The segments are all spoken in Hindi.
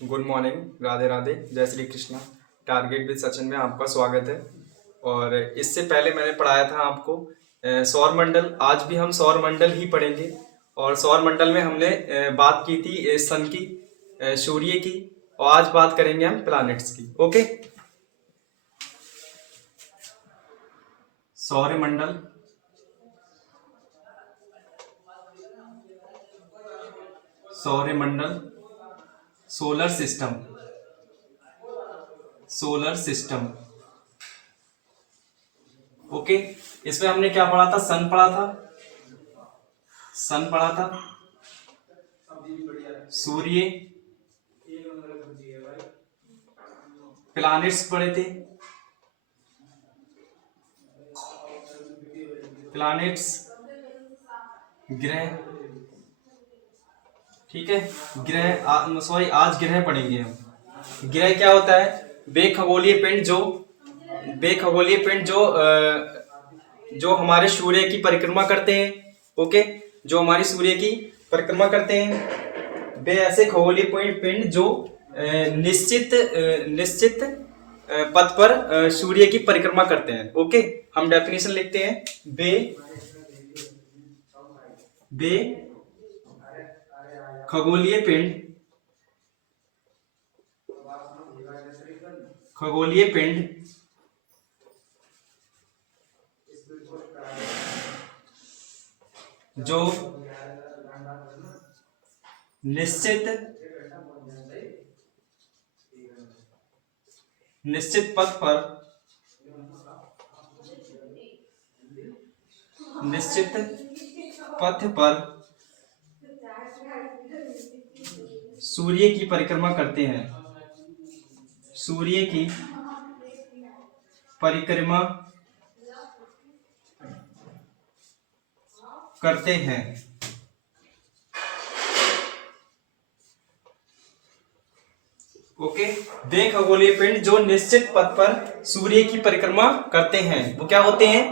गुड मॉर्निंग, राधे राधे, जय श्री कृष्णा। टारगेट विद सचिन में आपका स्वागत है। और इससे पहले मैंने पढ़ाया था आपको सौर मंडल। आज भी हम सौर मंडल ही पढ़ेंगे। और सौर मंडल में हमने बात की थी सन की, सूर्य की, और आज बात करेंगे हम प्लैनेट्स की। ओके, सौर मंडल, सौर मंडल, solar system, solar system. Okay, इसमें हमने क्या पढ़ा था? सन पढ़ा था, सन पढ़ा था, सूर्य, प्लैनेट्स पढ़े थे, प्लैनेट्स, ग्रह। ठीक है, ग्रह सॉरी आज ग्रह पढ़ेंगे हम। ग्रह क्या होता है? वे खगोलीय पिंड जो जो हमारे सूर्य की परिक्रमा करते हैं। ओके, जो हमारे सूर्य की परिक्रमा करते हैं, वे ऐसे खगोलीय पिंड जो निश्चित पथ पर सूर्य की परिक्रमा करते हैं। ओके, हम डेफिनेशन लिखते हैं। वे खगोलीय पिंड जो निश्चित पथ पर सूर्य की परिक्रमा करते हैं, सूर्य की परिक्रमा करते हैं। ओके, वे खगोलीय पिंड जो निश्चित पथ पर सूर्य की परिक्रमा करते हैं, वो क्या होते हैं?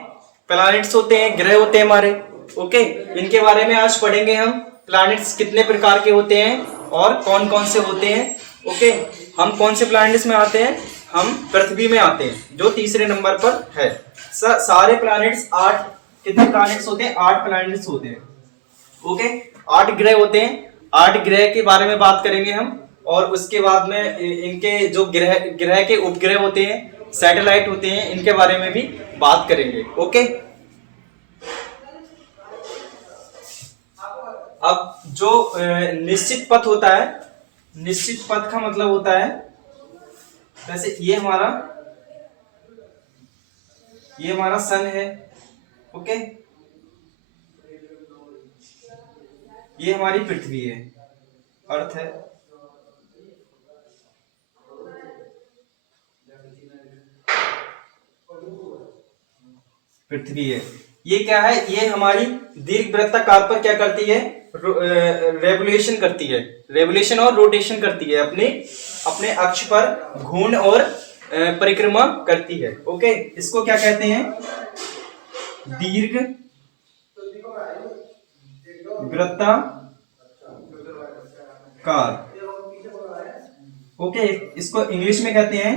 प्लैनेट्स होते हैं, ग्रह होते हैं हमारे। ओके, इनके बारे में आज पढ़ेंगे हम। प्लैनेट्स कितने प्रकार के होते हैं और कौन कौन से होते हैं। ओके, हम कौन से प्लैनेट्स में आते हैं? हम पृथ्वी में आते हैं, जो तीसरे नंबर पर है। सारे प्लैनेट्स 8, कितने प्लैनेट्स होते हैं? 8 प्लैनेट्स होते हैं। ओके, 8 ग्रह होते हैं। 8 ग्रह के बारे में बात करेंगे हम। और उसके बाद में इनके जो ग्रह के उपग्रह होते हैं, सैटेलाइट होते हैं, इनके बारे में भी बात करेंगे। ओके, अब जो निश्चित पथ होता है, निश्चित पथ का मतलब होता है, जैसे ये हमारा सन है। ओके, ये हमारी पृथ्वी है, अर्थ है। पृथ्वी है, ये क्या है? ये हमारी दीर्घवृत्ताकार पर क्या करती है? रेवोल्यूशन करती है, रेवोल्यूशन और रोटेशन करती है, अपने अक्ष पर घूर्ण और परिक्रमा करती है। ओके, इसको क्या कहते हैं? दीर्घ वृत्ताकार। ओके, इसको इंग्लिश में कहते हैं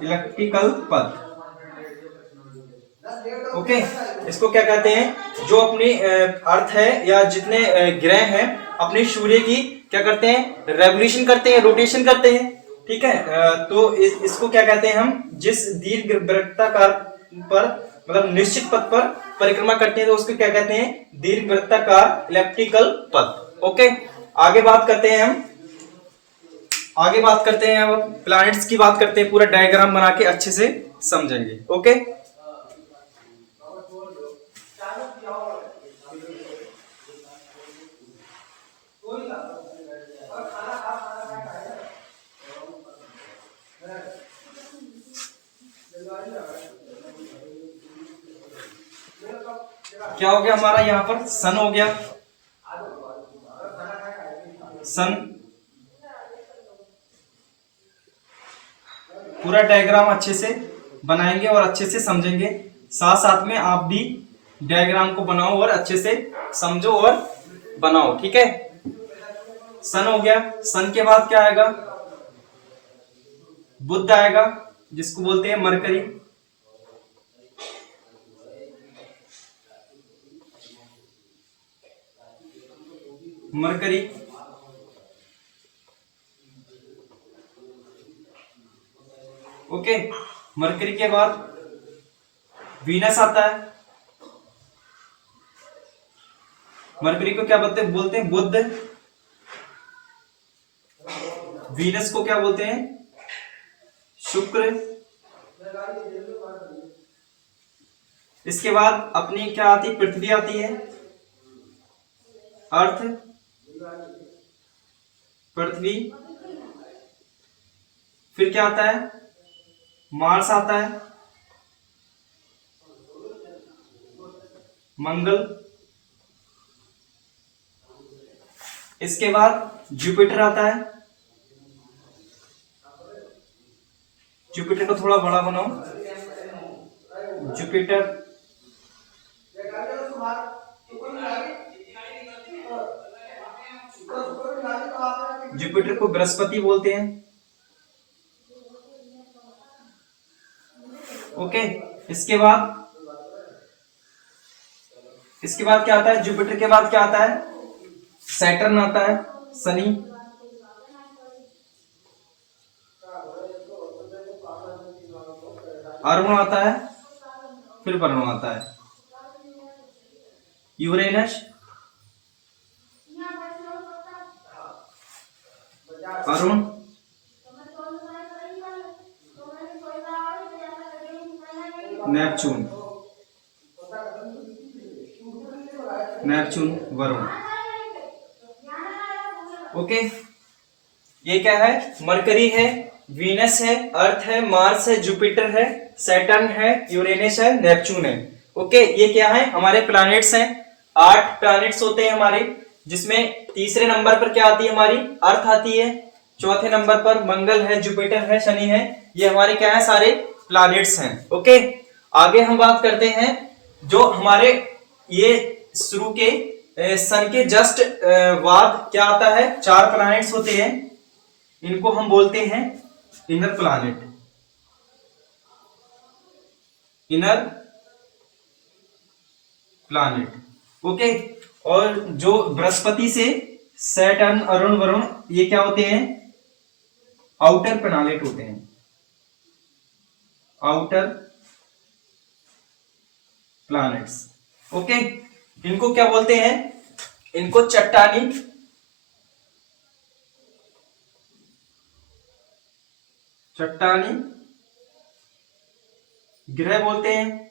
इलेप्टिकल पथ। ओके, इसको क्या कहते हैं? जो अपनी अर्थ है या जितने ग्रह हैं, अपने सूर्य की क्या करते हैं? रेवोल्यूशन करते हैं, रोटेशन करते हैं। ठीक है, तो इसको क्या कहते हैं हम? जिस दीर्घ वृत्ताकार पर मतलब निश्चित पथ पर परिक्रमा करते हैं, तो उसको क्या कहते हैं? दीर्घ वृत्ताकार इलेप्टिकल पथ। ओके, आगे बात करते हैं हम। अब प्लैनेट्स की बात करते हैं। पूरा डायग्राम बना के अच्छे से समझेंगे। ओके, क्या हो गया हमारा? यहाँ पर सन हो गया, सन। पूरा डायग्राम अच्छे से बनाएंगे और अच्छे से समझेंगे। साथ साथ में आप भी डायग्राम को बनाओ और अच्छे से समझो और बनाओ। ठीक है, सन हो गया। सन के बाद क्या आएगा? बुध आएगा, जिसको बोलते हैं मरकरी। मरकरी। ओके, मरकरी के बाद वीनस आता है। मरकरी को क्या बोलते हैं? बुध। वीनस को क्या बोलते हैं? शुक्र। इसके बाद अपनी क्या आती? पृथ्वी आती है, अर्थ, पृथ्वी। फिर क्या आता है? मार्स आता है, मंगल। इसके बाद जुपिटर आता है। जुपिटर को थोड़ा बड़ा बनाओ। जुपिटर। जुपिटर को बृहस्पति बोलते हैं। ओके, इसके बाद क्या आता है? जुपिटर के बाद क्या आता है? सैटर्न आता है, शनि। अरुण आता है, फिर वरुण आता है। Uranus, Arun, Neptune, Varun. Okay, ये क्या है? मरकरी है, वीनस है, अर्थ है, मार्स है, जुपिटर है, सैटर्न है, यूरेनस है, नेपच्यून है। ओके, ये क्या है? हमारे प्लैनेट्स हैं। 8 प्लैनेट्स होते हैं हमारे, जिसमें तीसरे नंबर पर क्या आती है? हमारी अर्थ आती है। चौथे नंबर पर मंगल है, जुपिटर है, शनि है। ये हमारे क्या है? सारे प्लैनेट्स हैं। ओके, आगे हम बात करते हैं जो हमारे ये शुरू के सन के जस्ट बाद क्या आता है? 4 प्लैनेट्स होते हैं, इनको हम बोलते हैं inner planet. Inner planet. Okay, और जो बृहस्पति से सैटर्न, अरुण, वरुण, ये क्या होते हैं? आउटर प्लैनेट होते हैं। Outer planets. ओके, इनको क्या बोलते हैं? इनको चट्टानी ग्रह बोलते हैं।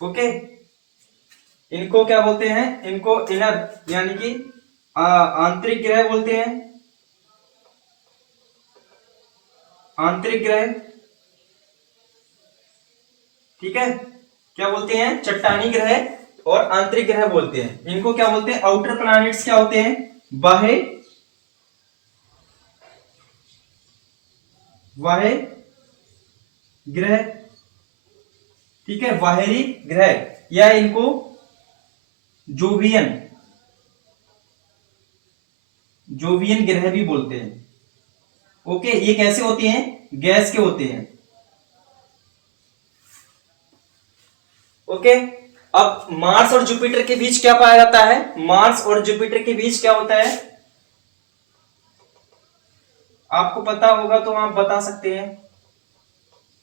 ओके, इनको क्या बोलते हैं? इनको इनर यानी कि आंतरिक ग्रह बोलते हैं। आंतरिक ग्रह, ठीक है, क्या बोलते हैं? चट्टानी ग्रह और आंतरिक ग्रह बोलते हैं। इनको क्या बोलते हैं? आउटर प्लैनेट्स क्या होते हैं? बाह्य ग्रह, ठीक है, बाहरी ग्रह, या इनको जोवियन ग्रह भी बोलते हैं। ओके, ये कैसे होते हैं? गैस के होते हैं। ओके, अब मार्स और जुपिटर के बीच क्या पाया जाता है? मार्स और जुपिटर के बीच क्या होता है? आपको पता होगा तो आप बता सकते हैं।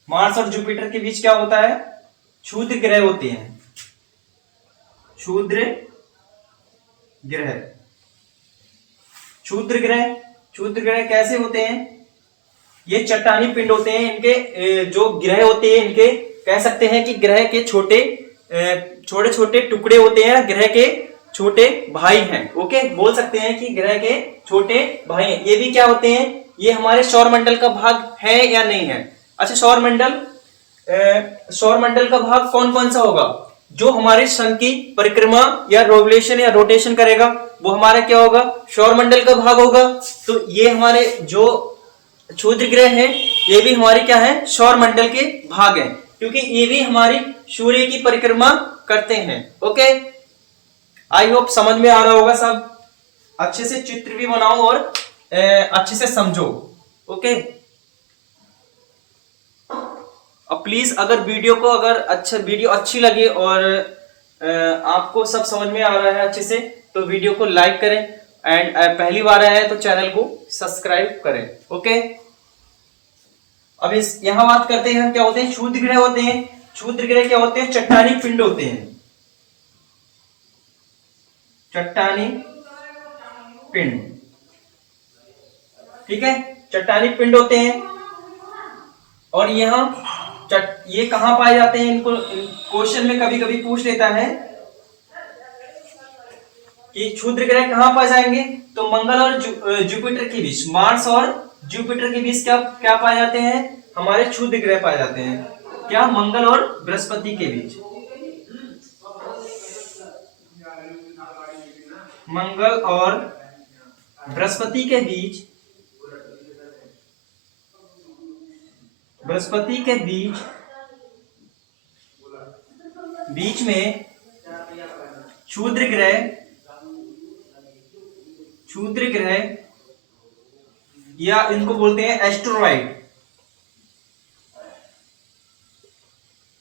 मार्स और जुपिटर के बीच क्या होता है? क्षुद्र ग्रह होते हैं। क्षुद्र ग्रह कैसे होते हैं? ये चट्टानी पिंड होते हैं। इनके जो ग्रह होते हैं, इनके कह सकते हैं कि ग्रह के छोटे छोटे टुकड़े होते हैं, ग्रह के छोटे भाई हैं। ओके, बोल सकते हैं कि ग्रह के छोटे भाई हैं। ये भी क्या होते हैं? ये हमारे सौरमंडल का भाग है या नहीं है? अच्छा, सौरमंडल का भाग कौन कौन सा होगा? जो हमारे सन की परिक्रमा या रोटेशन करेगा, वो हमारा क्या होगा? सौरमंडल का भाग होगा। तो ये हमारे जो क्षुद्र ग्रह हैं, ये भी हमारे क्या है? सौरमंडल के भाग हैं, क्योंकि ये भी हमारी सूर्य की परिक्रमा करते हैं। ओके, आई होप समझ में आ रहा होगा सब। अच्छे से चित्र भी बनाओ और अच्छे से समझो। ओके, अब प्लीज अगर वीडियो अच्छी लगे और आपको सब समझ में आ रहा है अच्छे से, तो वीडियो को लाइक करें एंड पहली बार आया है तो चैनल को सब्सक्राइब करें। ओके, अब यहां बात करते हैं क्या होते हैं क्षुद्र ग्रह होते हैं। क्षुद्र ग्रह क्या होते हैं? चट्टानी पिंड होते हैं, चट्टानी पिंड। ठीक है, चट्टानी पिंड होते हैं। और ये कहां पाए जाते हैं? इनको क्वेश्चन में कभी कभी पूछ लेता है कि क्षुद्र ग्रह कहां पाए जाएंगे, तो मंगल और जुपिटर के बीच, मार्स और जुपिटर के बीच क्या पाए जाते हैं? हमारे क्षुद्र ग्रह पाए जाते हैं। क्या? मंगल और बृहस्पति के बीच, मंगल और बृहस्पति के बीच, बृहस्पति के बीच में क्षुद्र ग्रह या इनको बोलते हैं एस्टेरॉइड।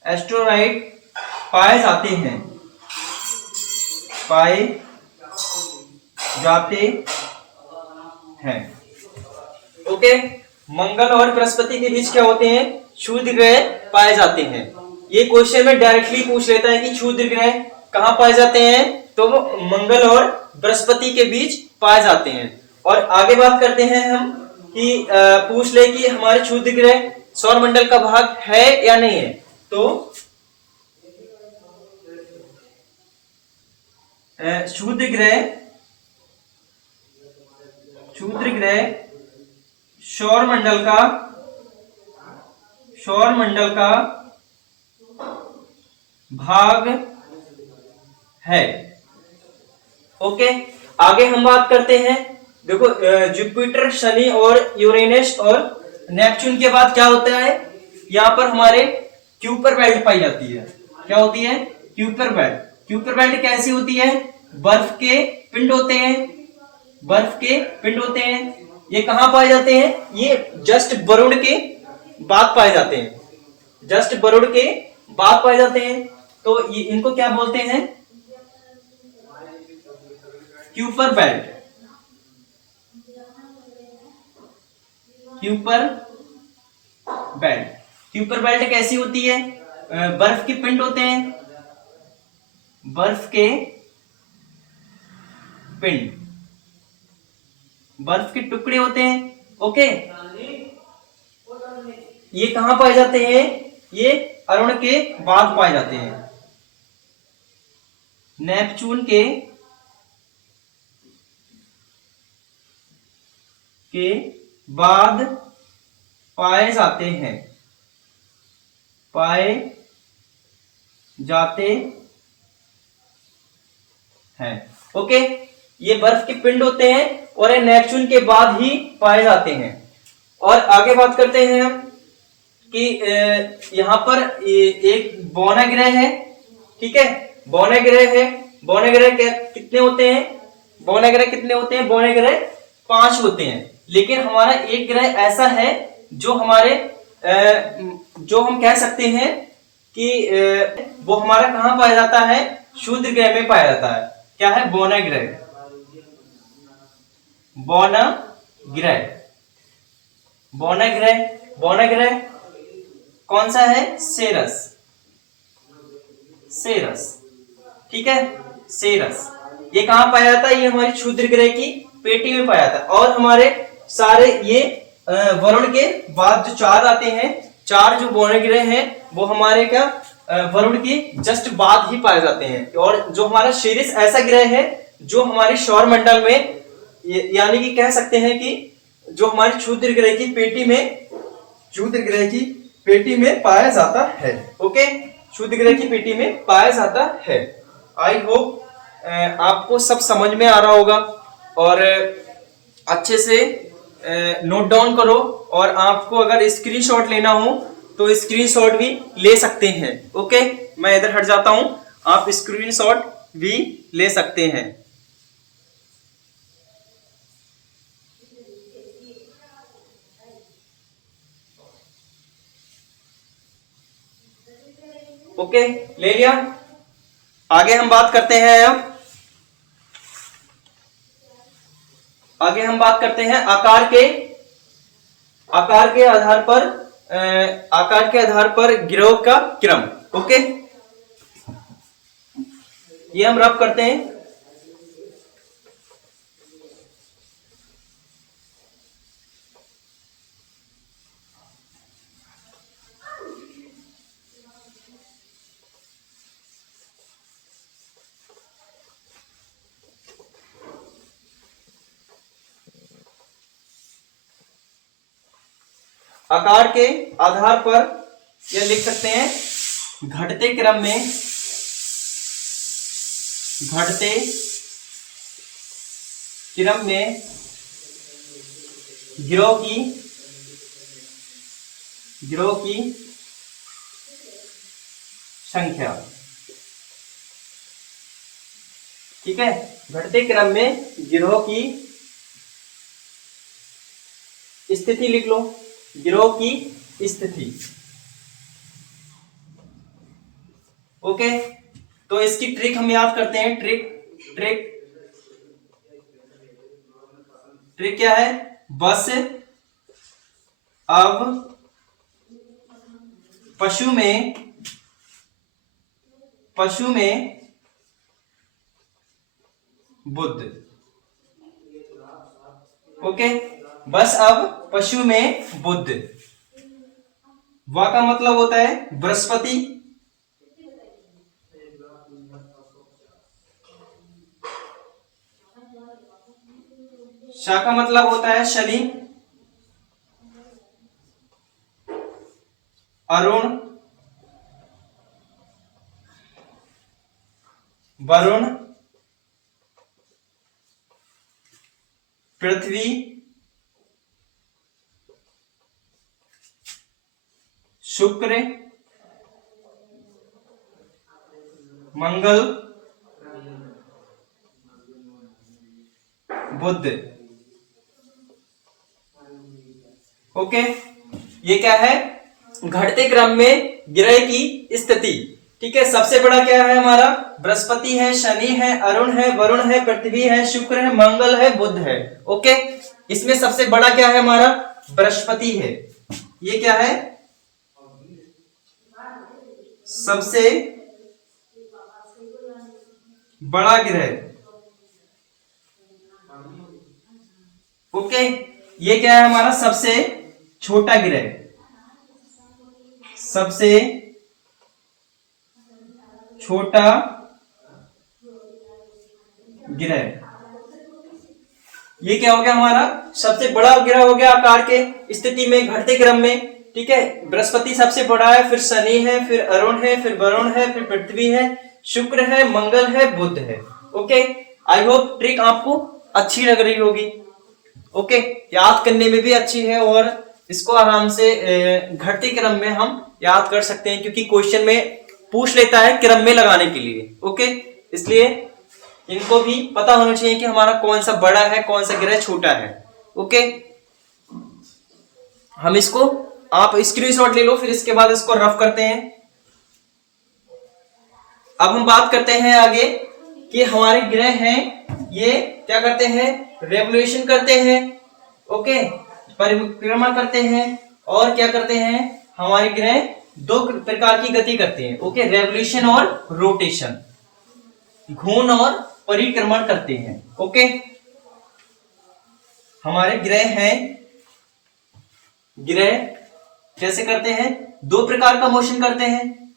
एस्टेरॉइड पाए जाते हैं, ओके। मंगल और बृहस्पति के बीच क्या होते हैं? क्षुद्र ग्रह पाए जाते हैं। ये क्वेश्चन में डायरेक्टली पूछ लेता है कि क्षुद्र ग्रह कहां पाए जाते हैं, तो वो मंगल और बृहस्पति के बीच पाए जाते हैं। और आगे बात करते हैं हम कि पूछ ले कि हमारे क्षुद्र ग्रह सौरमंडल का भाग है या नहीं है। तो क्षुद्र ग्रह सौरमंडल का भाग है। ओके, आगे हम बात करते हैं। देखो, जुपिटर, शनि और यूरेनस और नेपच्यून के बाद क्या होता है? यहाँ पर हमारे क्यूपर बेल्ट पाई जाती है। क्या होती है? Kuiper belt. क्यूपर बेल्ट कैसी होती है? बर्फ के पिंड होते हैं। ये कहां पाए जाते हैं? ये जस्ट वरुण के बाद पाए जाते हैं। तो ये इनको क्या बोलते हैं? Kuiper belt. क्यूपर बेल्ट कैसी होती है? बर्फ के पिंड होते हैं, बर्फ के टुकड़े होते हैं। ओके, ये कहां पाए जाते हैं? ये अरुण के बाद पाए जाते हैं, नेपच्यून के बाद पाए जाते हैं। ओके, ये बर्फ के पिंड होते हैं और ये नेपच्यून के बाद ही पाए जाते हैं। और आगे बात करते हैं हम कि यहाँ पर एक बौना ग्रह है। ठीक है, बौना ग्रह कितने होते हैं? बौना ग्रह 5 होते हैं। लेकिन हमारा एक ग्रह ऐसा है जो हम कह सकते हैं कि वो हमारा कहां पाया जाता है? क्षुद्र ग्रह में पाया जाता है। क्या है? बौना ग्रह कौन सा है? सेरस। ठीक है, सेरस। ये कहां पाया जाता है? ये हमारी क्षुद्र ग्रह की पेटी में पाया जाता है। और हमारे सारे ये वरुण के बाद जो 4 आते हैं, 4 जो बौने ग्रह हैं, वो हमारे क्या वरुण के जस्ट बाद ही पाए जाते हैं। और जो हमारा सीरिस ऐसा ग्रह है जो हमारे सौरमंडल में, यानी कि कह सकते हैं कि जो हमारी क्षुद्र ग्रह की पेटी में पाया जाता है। ओके, क्षुद्र ग्रह की पेटी में पाया जाता है। आई होप आपको सब समझ में आ रहा होगा और अच्छे से नोट डाउन करो। और आपको अगर स्क्रीनशॉट लेना हो तो स्क्रीनशॉट भी ले सकते हैं। ओके, मैं इधर हट जाता हूं, आप स्क्रीनशॉट भी ले सकते हैं। ओके, ले लिया। आगे हम बात करते हैं आकार के आधार पर गिरोह का क्रम। ओके, ये हम रब करते हैं। आकार के आधार पर यह लिख सकते हैं घटते क्रम में गिरोह की संख्या। ठीक है, घटते क्रम में गिरोह की स्थिति लिख लो, गिरोह की स्थिति। ओके, तो इसकी ट्रिक हम याद करते हैं। ट्रिक क्या है? बस अब पशु में बुद्ध। ओके, बस अब पशु में बुद्ध। वा का मतलब होता है बृहस्पति, शा का मतलब होता है शनि, अरुण, वरुण, पृथ्वी, शुक्र, मंगल, बुध। ओके, ये क्या है? घटते क्रम में ग्रह की स्थिति। ठीक है, सबसे बड़ा क्या है हमारा? बृहस्पति है, शनि है, अरुण है, वरुण है, पृथ्वी है, शुक्र है, मंगल है, बुध है। ओके, इसमें सबसे बड़ा क्या है हमारा? बृहस्पति है। ये क्या है? सबसे बड़ा ग्रह। ओके, ये क्या है हमारा? सबसे छोटा ग्रह, सबसे छोटा ग्रह। ये क्या हो गया हमारा? सबसे बड़ा ग्रह हो गया आकार के स्थिति में, घटते क्रम में। ठीक है, बृहस्पति सबसे बड़ा है, फिर शनि है, फिर अरुण है, फिर वरुण है, फिर पृथ्वी है, शुक्र है, मंगल है, बुध है। ओके, आई होप ट्रिक आपको अच्छी लग रही होगी। ओके, याद करने में भी अच्छी है और इसको आराम से घटते क्रम में हम याद कर सकते हैं, क्योंकि क्वेश्चन में पूछ लेता है क्रम में लगाने के लिए। ओके, इसलिए इनको भी पता होना चाहिए कि हमारा कौन सा बड़ा है, कौन सा ग्रह छोटा है। ओके, हम इसको, आप स्क्रीनशॉट ले लो, फिर इसके बाद इसको रफ करते हैं। अब हम बात करते हैं आगे कि हमारे ग्रह हैं, ये क्या करते हैं? रेवोल्यूशन करते हैं। ओके, परिक्रमा करते हैं, और क्या करते हैं? हमारे ग्रह दो प्रकार की गति करते हैं। ओके, रेवोल्यूशन और रोटेशन, घूर्णन और परिक्रमण करते हैं। ओके, हमारे ग्रह हैं, ग्रह कैसे करते हैं? दो प्रकार का मोशन करते हैं,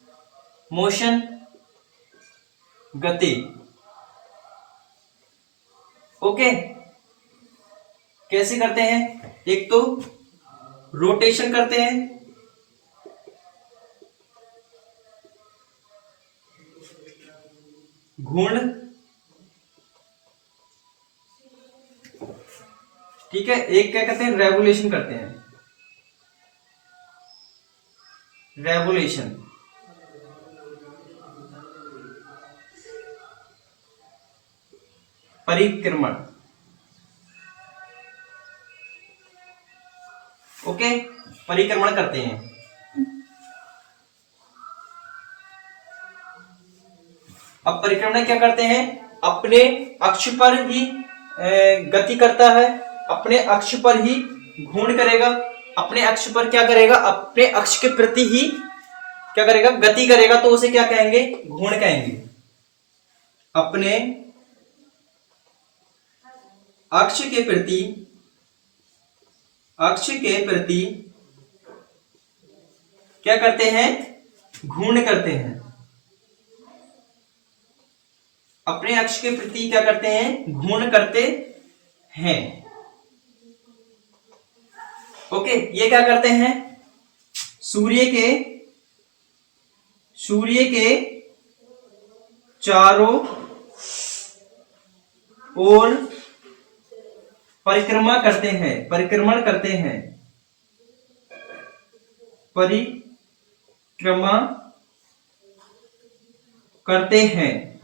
मोशन, गति। ओके, कैसे करते हैं? एक तो रोटेशन करते हैं, घूर्णन। ठीक है, एक क्या कहते हैं? रेवोल्यूशन करते हैं, रेवोल्यूशन। परिक्रमण। ओके, परिक्रमण करते हैं। अब परिक्रमण क्या करते हैं? अपने अक्ष पर ही गति करता है, अपने अक्ष पर ही घूर्णन करेगा, अपने अक्ष पर क्या करेगा? अपने अक्ष के प्रति ही क्या करेगा? गति करेगा, तो उसे क्या कहेंगे? घूर्णन कहेंगे। अपने अक्ष के प्रति क्या करते हैं? घूर्णन करते हैं। अपने अक्ष के प्रति क्या करते हैं? घूर्णन करते हैं। ओके, ये क्या करते हैं? सूर्य के चारों ओर परिक्रमा करते हैं, परिक्रमण करते हैं, परिक्रमा करते हैं।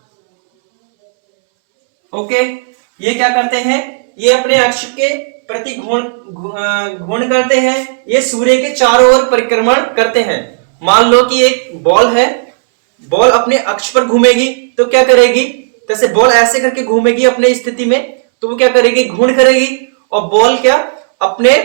ओके, ये क्या करते हैं? ये अपने अक्ष के प्रति घूर्णन करते हैं, ये सूर्य के चारों ओर परिक्रमण करते हैं। मान लो कि एक बॉल है, बॉल अपने अक्ष पर घूमेगी तो क्या करेगी? जैसे बॉल ऐसे करके घूमेगी अपने स्थिति में, तो वो क्या करेगी? घूर्णन करेगी। और बॉल क्या अपने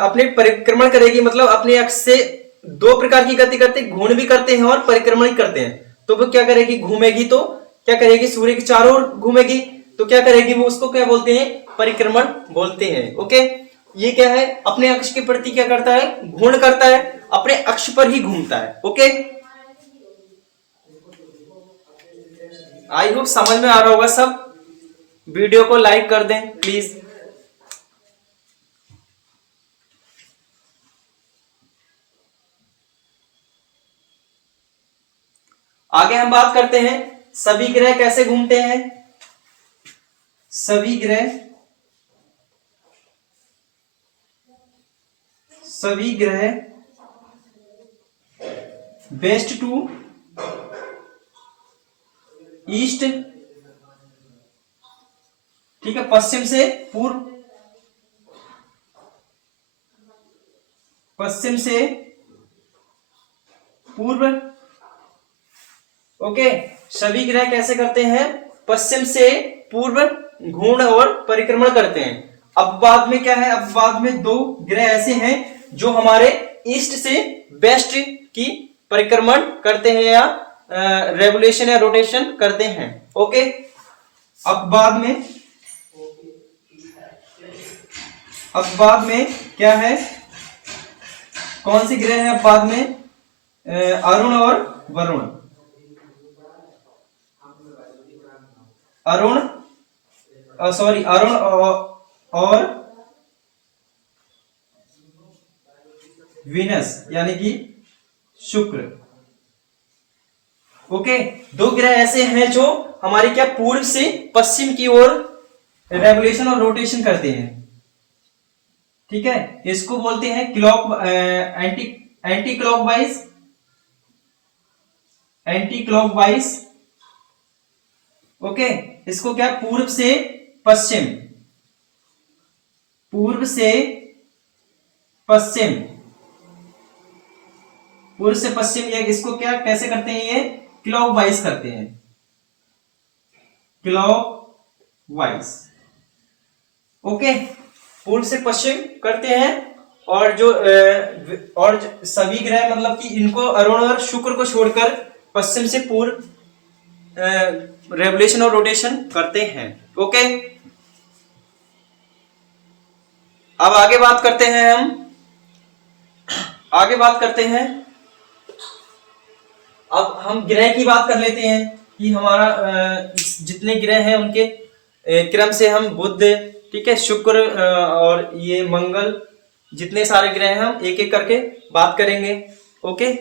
अपने परिक्रमण करेगी, मतलब अपने अक्ष से दो प्रकार की गति करते, घूर्णन भी करते हैं और परिक्रमण भी करते हैं। तो वो क्या करेगी? घूमेगी तो क्या करेगी? सूर्य के चारों ओर घूमेगी, तो क्या करेगी? वो उसको क्या बोलते हैं? परिक्रमण बोलते हैं। ओके, ये क्या है? अपने अक्ष के प्रति क्या करता है? घूर्णन करता है, अपने अक्ष पर ही घूमता है। ओके, आई होप समझ में आ रहा होगा सब। वीडियो को लाइक कर दें प्लीज। आगे हम बात करते हैं सभी ग्रह कैसे घूमते हैं। सभी ग्रह वेस्ट टू ईस्ट, ठीक है, पश्चिम से पूर्व, पश्चिम से पूर्व। ओके, सभी ग्रह कैसे करते हैं? पश्चिम से पूर्व घूर्णन और परिक्रमण करते हैं। अब बाद में क्या है? अब बाद में दो ग्रह ऐसे हैं जो हमारे ईस्ट से वेस्ट की परिक्रमण करते हैं या रेवोल्यूशन या रोटेशन करते हैं। ओके, अब बाद में क्या है? कौन सी ग्रह है अब बाद में? अरुण और वरुण। अरुण और वीनस यानी कि शुक्र। ओके, दो ग्रह ऐसे हैं जो हमारी क्या पूर्व से पश्चिम की ओर रेवोल्यूशन और रोटेशन करते हैं। ठीक है, इसको बोलते हैं एंटी क्लॉकवाइज। ओके, इसको क्या? पूर्व से पश्चिम, पूर्व से ये इसको क्या कैसे करते हैं? ये क्लॉकवाइज करते हैं, क्लॉकवाइज। ओके, पूर्व से पश्चिम करते हैं। और सभी ग्रह मतलब कि इनको अरुण और शुक्र को छोड़कर पश्चिम से पूर्व रेवोल्यूशन और रोटेशन करते हैं। ओके, अब आगे बात करते हैं अब हम ग्रह की बात कर लेते हैं कि हमारा जितने ग्रह हैं उनके क्रम से हम बुध, ठीक है, शुक्र और ये मंगल, जितने सारे ग्रह हैं हम एक एक करके बात करेंगे। ओके,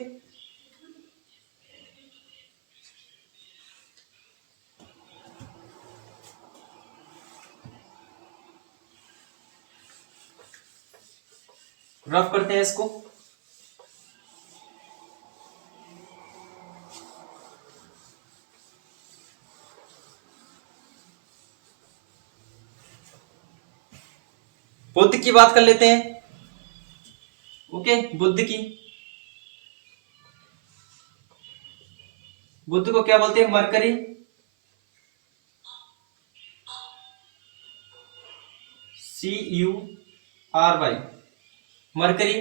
रफ करते हैं इसको। बुध की बात कर लेते हैं। ओके, बुध की, बुध को क्या बोलते हैं? Mercury. CURY, mercury.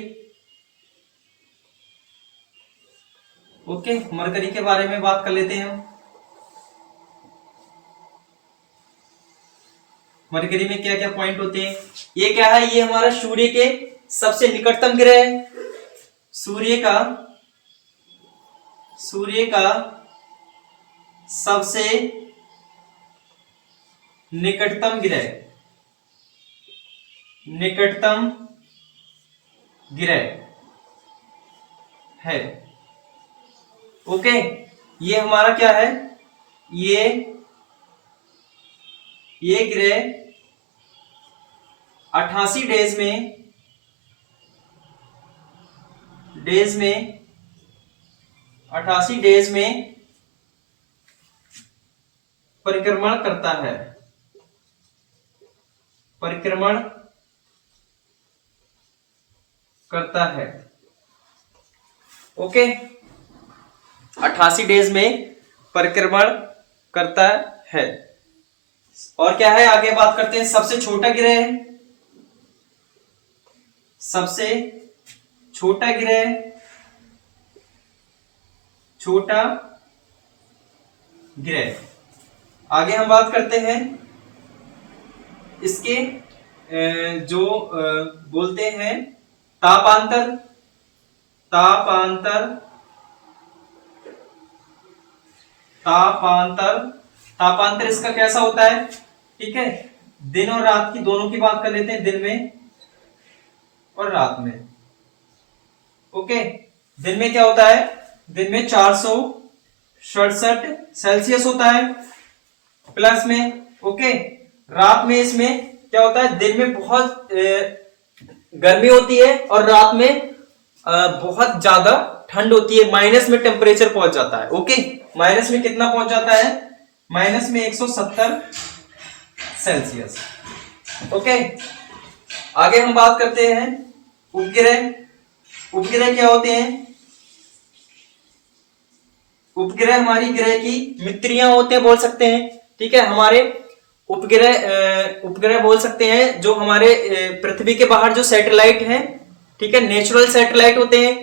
Okay, mercury के बारे में बात कर लेते हैं हम। मरकरी में क्या क्या पॉइंट होते हैं? ये क्या है? ये हमारा सूर्य के सबसे निकटतम ग्रह है। सूर्य का सबसे निकटतम ग्रह, निकटतम ग्रह है। ओके, ये हमारा क्या है? ये ग्रह 88 डेज में 88 डेज में परिक्रमण करता है, परिक्रमण करता है। ओके, 88 डेज में परिक्रमण करता है। और क्या है? आगे बात करते हैं। सबसे छोटा ग्रह है, सबसे छोटा ग्रह, छोटा ग्रह। आगे हम बात करते हैं इसके जो बोलते हैं तापांतर, तापांतर, तापांतर। तापांतर इसका कैसा होता है? ठीक है, दिन और रात की, दोनों की बात कर लेते हैं, दिन में और रात में। ओके, दिन में क्या होता है? दिन में 467 सेल्सियस होता है प्लस में। ओके, रात में इसमें क्या होता है? दिन में बहुत गर्मी होती है और रात में बहुत ज्यादा ठंड होती है, माइनस में टेम्परेचर पहुंच जाता है। ओके, माइनस में कितना पहुंच जाता है? माइनस में 170 सेल्सियस। ओके, आगे हम बात करते हैं उपग्रह। उपग्रह क्या होते हैं? उपग्रह हमारी ग्रह की मित्रियां होते हैं, बोल सकते हैं। ठीक है, हमारे उपग्रह बोल सकते हैं जो हमारे पृथ्वी के बाहर जो सैटेलाइट हैं, ठीक है, नेचुरल सैटेलाइट होते हैं,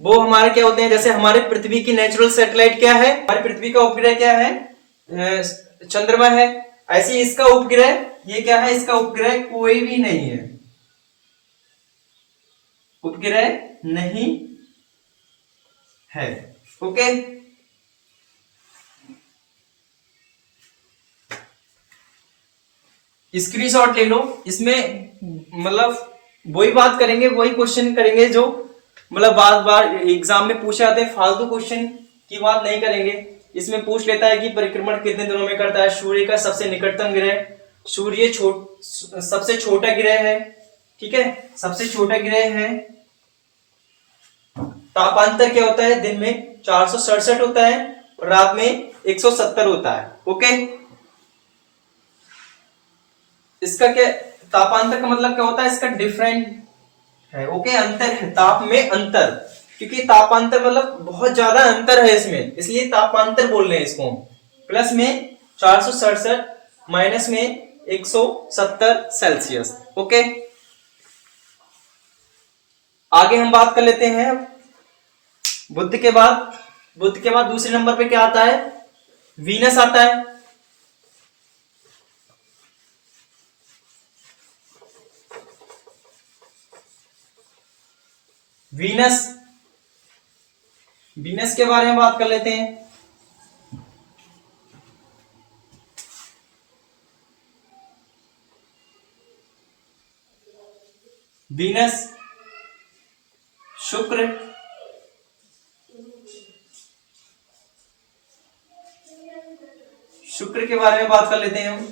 वो हमारे क्या होते हैं? जैसे हमारे पृथ्वी की नेचुरल सैटेलाइट क्या है? हमारी पृथ्वी का उपग्रह क्या है? चंद्रमा है। ऐसे इसका उपग्रह, ये क्या है? इसका उपग्रह कोई भी नहीं है, उपग्रह नहीं है। ओके, स्क्रीनशॉट ले लो। इसमें मतलब वही बात करेंगे, वही क्वेश्चन करेंगे जो मतलब बार बार एग्जाम में पूछे जाते हैं। फालतू क्वेश्चन की बात नहीं करेंगे। इसमें पूछ लेता है कि परिक्रमण कितने दिनों में करता है? सूर्य का सबसे निकटतम ग्रह, सूर्य सबसे छोटा ग्रह है। ठीक है, सबसे छोटा ग्रह है। तापांतर क्या होता है? दिन में 467 होता है और रात में 170 होता है। ओके, इसका क्या तापांतर का मतलब क्या होता है? इसका डिफरेंट है। ओके, अंतर है, ताप में अंतर, क्योंकि तापांतर मतलब बहुत ज्यादा अंतर है इसमें, इसलिए तापांतर बोल रहे हैं इसको। प्लस में 467, माइनस में 170 सेल्सियस। ओके, आगे हम बात कर लेते हैं बुध के बाद। बुध के बाद दूसरे नंबर पे क्या आता है? वीनस आता है। वीनस, वीनस के बारे में बात कर लेते हैं। वीनस, शुक्र, शुक्र के बारे में बात कर लेते हैं हम।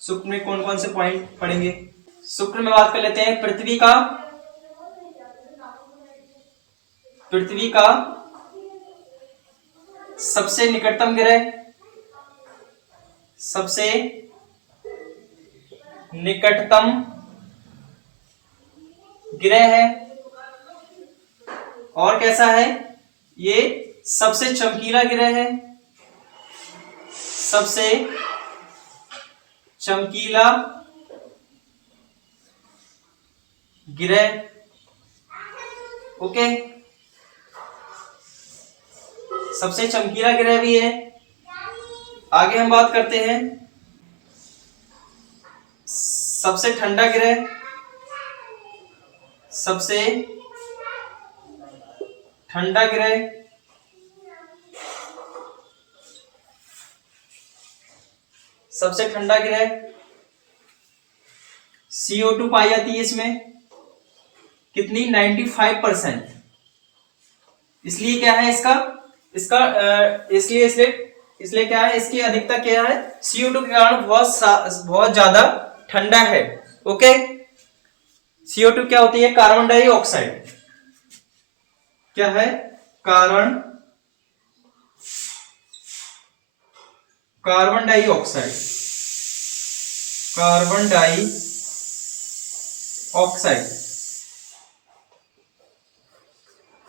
शुक्र में कौन कौन से पॉइंट पढ़ेंगे? शुक्र में बात कर लेते हैं पृथ्वी का सबसे निकटतम ग्रह, सबसे निकटतम ग्रह है और कैसा है, ये सबसे चमकीला ग्रह है, सबसे चमकीला ग्रह। ओके, सबसे चमकीला ग्रह भी है। आगे हम बात करते हैं सबसे ठंडा ग्रह, सबसे ठंडा ग्रह, सबसे ठंडा ग्रह। CO2 पाई जाती है इसमें, कितनी, 95%। इसलिए क्या है इसका इसका इसलिए इसलिए इसलिए क्या है, इसकी अधिकता क्या है, CO2 के कारण बहुत ज्यादा ठंडा है। ओके, CO2 क्या होती है, कार्बन डाइऑक्साइड। क्या है, carbon dioxide, carbon dioxide.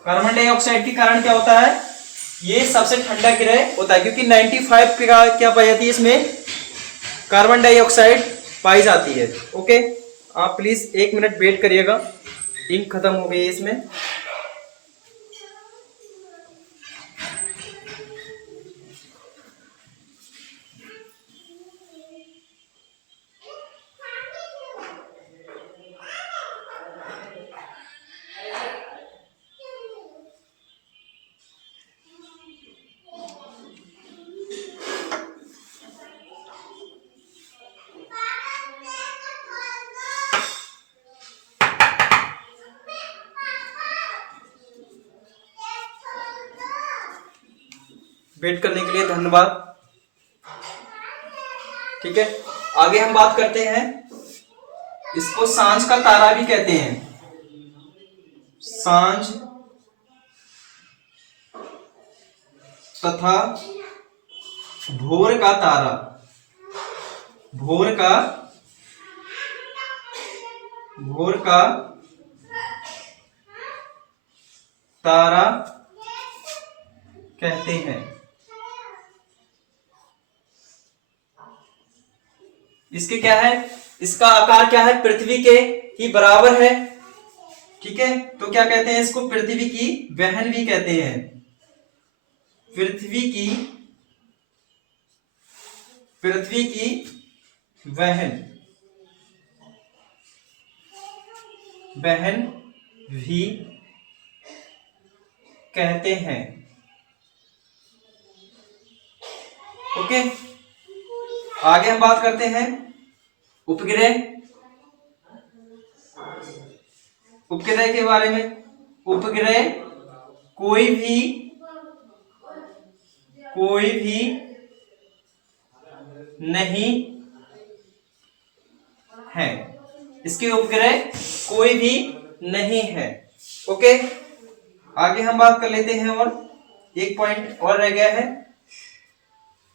Carbon dioxide के कारण क्या होता है, ये सबसे ठंडा ग्रह होता है, क्योंकि 95 का क्या पाई जाती है इसमें, कार्बन डाइऑक्साइड पाई जाती है। ओके, आप प्लीज 1 मिनट वेट करिएगा, इंक खत्म हो गई है इसमें। वेट करने के लिए धन्यवाद। ठीक है, आगे हम बात करते हैं, इसको सांझ का तारा भी कहते हैं, सांझ तथा भोर का तारा, भोर का तारा कहते हैं। इसके क्या है, इसका आकार क्या है, पृथ्वी के ही बराबर है। ठीक है, तो क्या कहते हैं इसको, पृथ्वी की बहन भी कहते हैं, पृथ्वी की बहन भी कहते हैं। ओके, आगे हम बात करते हैं उपग्रह, उपग्रह के बारे में। उपग्रह कोई भी नहीं है, इसके उपग्रह कोई भी नहीं है। ओके, आगे हम बात कर लेते हैं, और एक पॉइंट और रह गया है,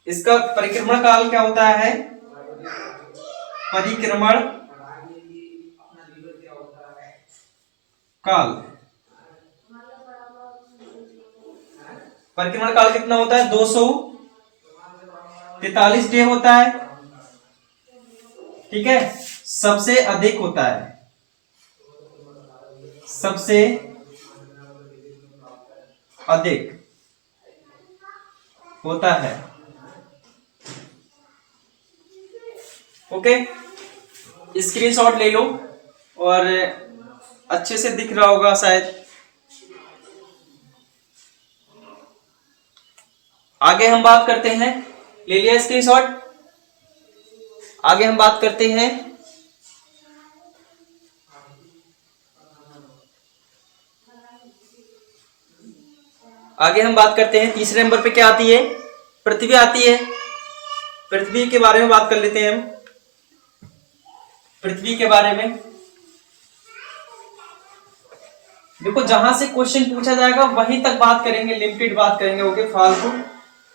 इसका परिक्रमण काल क्या होता है, परिक्रमण काल, परिक्रमण काल कितना होता है, 243 डे होता है। ठीक है, सबसे अधिक होता है, सबसे अधिक होता है। ओके, स्क्रीनशॉट ले लो, और अच्छे से दिख रहा होगा शायद। आगे हम बात करते हैं, ले लिया स्क्रीनशॉट। आगे हम बात करते हैं तीसरे नंबर पे क्या आती है, पृथ्वी आती है। पृथ्वी के बारे में बात कर लेते हैं हम, पृथ्वी के बारे में। देखो, जहां से क्वेश्चन पूछा जाएगा वहीं तक बात करेंगे, लिमिटेड बात करेंगे। ओके, फालतू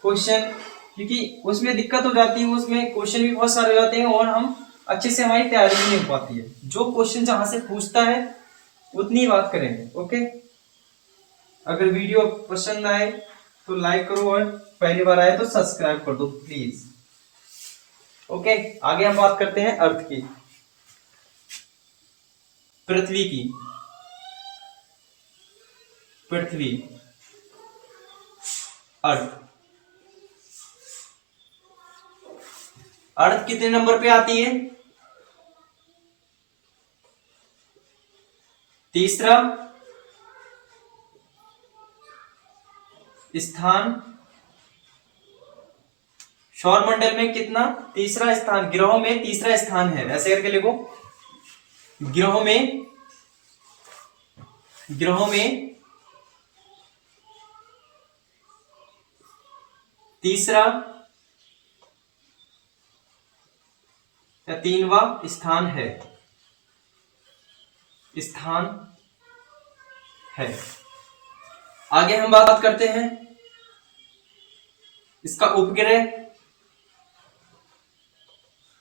क्वेश्चन, क्योंकि उसमें दिक्कत हो जाती है, उसमें क्वेश्चन भी बहुत सारे हो जाते हैं और हम अच्छे से, हमारी तैयारी नहीं हो पाती है। जो क्वेश्चन जहां से पूछता है उतनी बात करेंगे। ओके, अगर वीडियो पसंद आए तो लाइक करो और पहली बार आए तो सब्सक्राइब कर दो प्लीज। ओके, आगे हम बात करते हैं अर्थ की, पृथ्वी की। पृथ्वी, अर्थ। अर्थ कितने नंबर पे आती है? तीसरा स्थान। सौर मंडल में कितना? तीसरा स्थान। ग्रहों में तीसरा स्थान है, ऐसे करके लिखो। ग्रहों में, ग्रहों में तीसरा या तीनवा स्थान है, स्थान है। आगे हम बात करते हैं इसका उपग्रह।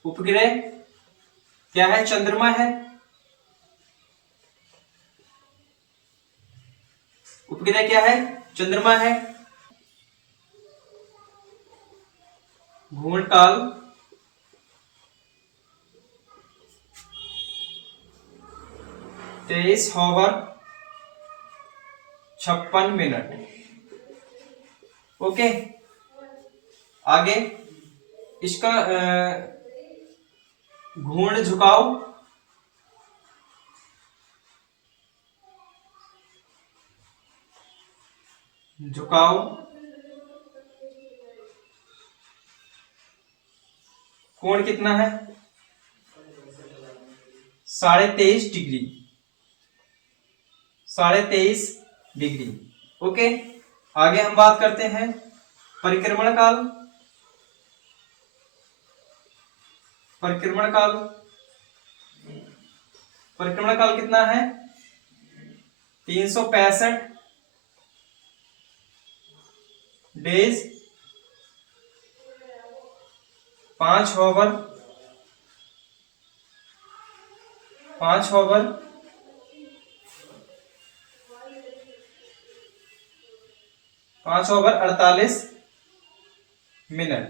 उपग्रह क्या है? चंद्रमा है। उपग्रह क्या है? चंद्रमा है। घूर्णकाल 23 h 56 m। ओके, आगे इसका घूर्ण झुकाव, झुकाव कोण कितना है? 23.5 डिग्री। 23.5 डिग्री। ओके, आगे हम बात करते हैं परिक्रमण काल। परिक्रमण काल, परिक्रमण काल कितना है? 365 days, 5 over, 5 over 48 minute.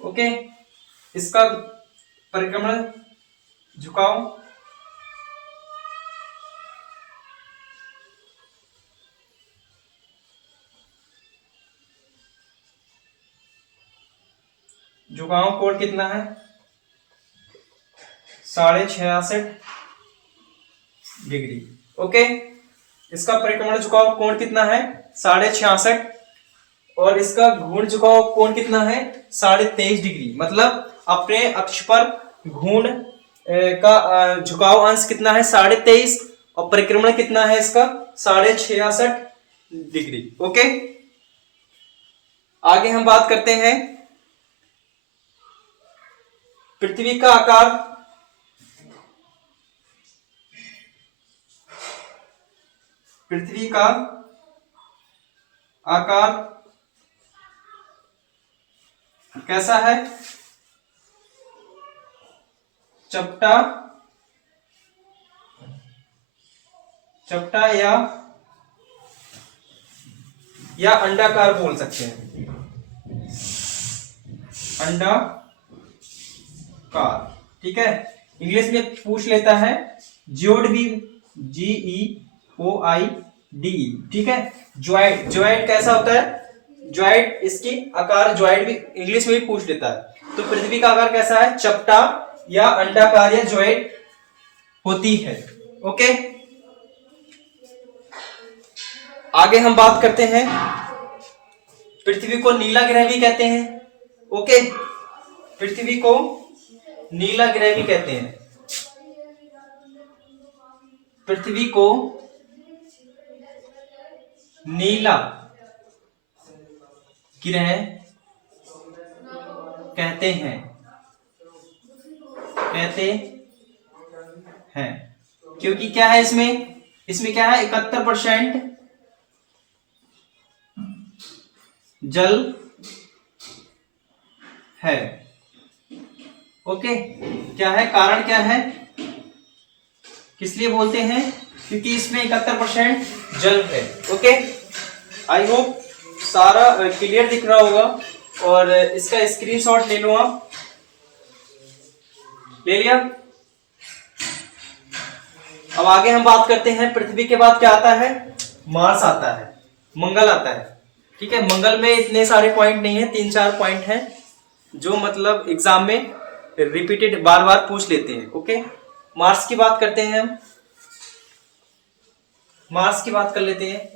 Okay, इसका परिक्रमण झुकाव झुकाव कोण कितना है? 66.5 डिग्री। ओके, इसका परिक्रमण झुकाव कोण कितना है? 66.5। और इसका घूर्ण झुकाव कोण कितना है? 23.5 डिग्री। मतलब अपने अक्ष पर घूर्ण का झुकाव अंश कितना है? 23.5। और परिक्रमण कितना है इसका? 66.5 डिग्री। ओके, आगे हम बात करते हैं पृथ्वी का आकार। पृथ्वी का आकार कैसा है? चपटा, चपटा या अंडाकार बोल सकते हैं। अंडाकार, ठीक है। इंग्लिश में पूछ लेता है जियोइड भी, GEOID, ठीक है। ज्वाइड, ज्वाइड कैसा होता है? ज्वाइड, इसकी आकार ज्वाइड भी इंग्लिश में भी पूछ लेता है। तो पृथ्वी का आकार कैसा है? चपटा या अंडाकार या ज्वाइड होती है। ओके, आगे हम बात करते हैं पृथ्वी को नीला ग्रह भी कहते हैं। ओके, पृथ्वी को नीला ग्रह भी कहते हैं। पृथ्वी को नीला ग्रह कहते हैं, कहते हैं। क्योंकि क्या है इसमें? इसमें क्या है? 71% जल है। ओके, क्या है कारण? क्या है किस लिए बोलते हैं? क्योंकि इसमें 71% जल है। ओके, आई होप सारा क्लियर दिख रहा होगा और इसका स्क्रीनशॉट ले लो आप। ले लिया? अब आगे हम बात करते हैं, पृथ्वी के बाद क्या आता है? मार्स आता है, मंगल आता है। ठीक है, मंगल में इतने सारे पॉइंट नहीं है, 3-4 पॉइंट हैं जो मतलब एग्जाम में रिपीटेड बार बार पूछ लेते हैं। ओके, मार्स की बात करते हैं हम, मार्स की बात कर लेते हैं।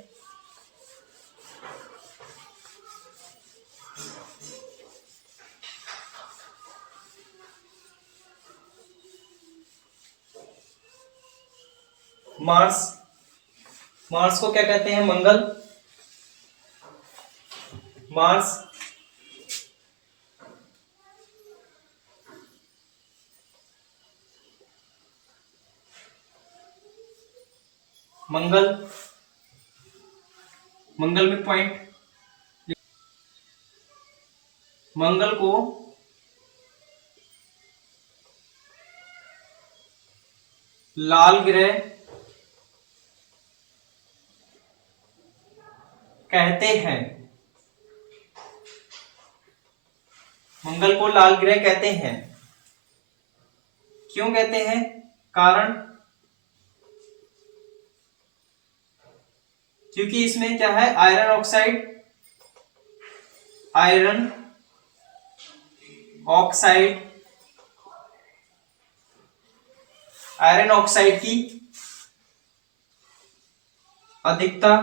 मार्स, मार्स को क्या कहते हैं? मंगल। मार्स मंगल, मंगल में पॉइंट, मंगल को लाल ग्रह कहते हैं। मंगल को लाल ग्रह कहते हैं। क्यों कहते हैं? कारण, क्योंकि इसमें क्या है? Iron oxide, iron oxide, iron oxide की अधिकता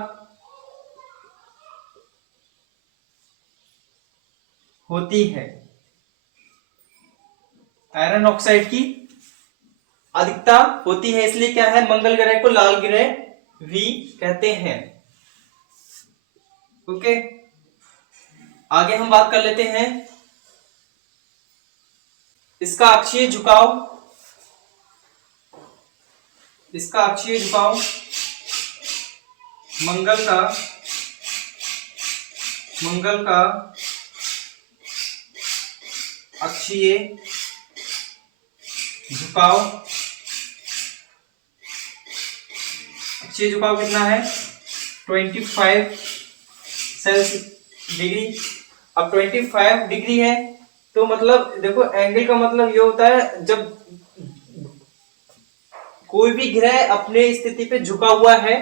होती है। आयरन ऑक्साइड की अधिकता होती है, इसलिए क्या है? मंगल ग्रह को लाल ग्रह भी कहते हैं। ओके, आगे हम बात कर लेते हैं इसका अक्षीय झुकाव। इसका अक्षीय झुकाव मंगल का अक्षीय झुकाव, अक्षीय झुकाव कितना है? 25 डिग्री। अब 25 डिग्री है तो मतलब देखो, एंगल का मतलब ये होता है जब कोई भी ग्रह अपने स्थिति पे झुका हुआ है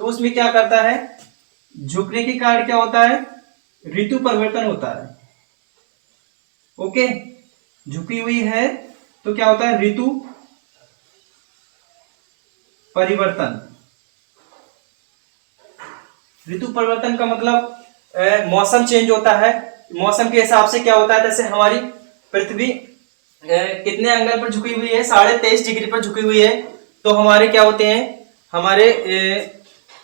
तो उसमें क्या करता है? झुकने के कारण क्या होता है? ऋतु परिवर्तन होता है। ओके, झुकी हुई है तो क्या होता है? ऋतु परिवर्तन। ऋतु परिवर्तन का मतलब मौसम चेंज होता है। मौसम के हिसाब से क्या होता है? जैसे हमारी पृथ्वी कितने एंगल पर झुकी हुई है? 23.5 डिग्री पर झुकी हुई है, तो हमारे क्या होते हैं? हमारे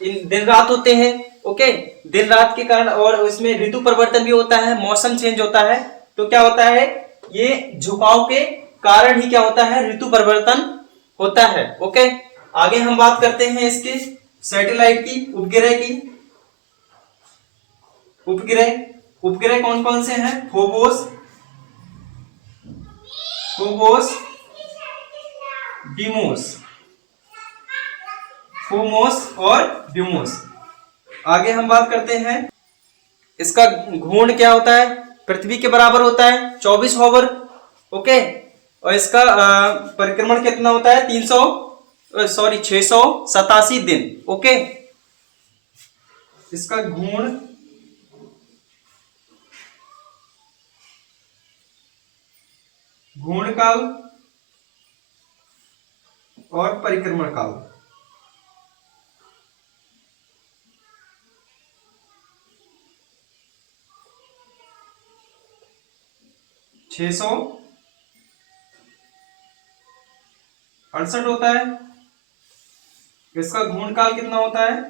दिन रात होते हैं। ओके, दिन रात के कारण और उसमें ऋतु परिवर्तन भी होता है, मौसम चेंज होता है। तो क्या होता है? ये झुकाव के कारण ही क्या होता है? ऋतु परिवर्तन होता है। ओके, आगे हम बात करते हैं इसके सैटेलाइट की, उपग्रह की। उपग्रह, उपग्रह कौन कौन से हैं? फोबोस, फोबोस, डीमोस, फोमोस और ड्यूमोस। आगे हम बात करते हैं इसका घूर्ण क्या होता है? पृथ्वी के बराबर होता है, 24 होवर। ओके, और इसका परिक्रमण कितना होता है? 687 दिन। ओके, इसका घूर्ण घूर्ण काल और परिक्रमण काल, 668 होता है। इसका घूर्ण काल कितना होता है?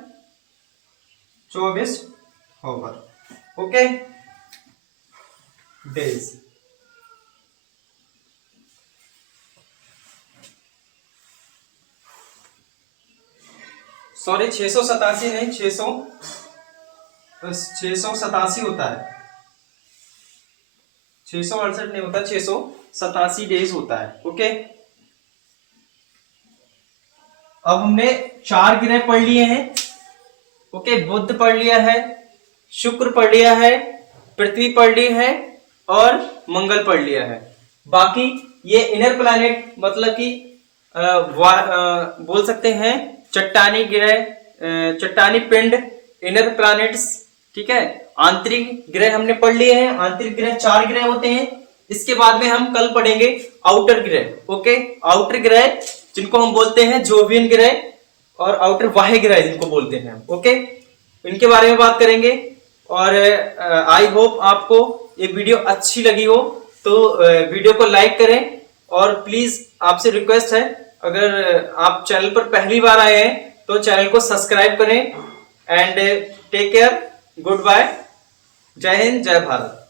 24 होवर। Okay, days. सॉरी, 687 नहीं, 687 होता है। 668 नहीं होता, 687 डेज होता है। ओके, अब हमने 4 ग्रह पढ़ लिए हैं। ओके, बुध पढ़ लिया है, शुक्र पढ़ लिया है, पृथ्वी पढ़ ली है और मंगल पढ़ लिया है। बाकी ये इनर प्लैनेट मतलब कि बोल सकते हैं चट्टानी ग्रह, चट्टानी पिंड, इनर प्लैनेट्स, ठीक है। आंतरिक ग्रह हमने पढ़ लिए हैं। आंतरिक ग्रह 4 ग्रह होते हैं। इसके बाद में हम कल पढ़ेंगे आउटर ग्रह। ओके, आउटर ग्रह जिनको हम बोलते हैं जोवियन ग्रह और आउटर बाह्य ग्रह जिनको बोलते हैं। ओके, इनके बारे में बात करेंगे। और आई होप आपको ये वीडियो अच्छी लगी हो, तो वीडियो को लाइक करें। और प्लीज आपसे रिक्वेस्ट है, अगर आप चैनल पर पहली बार आए हैं तो चैनल को सब्सक्राइब करें। And take care, goodbye, जय हिंद, जय भारत।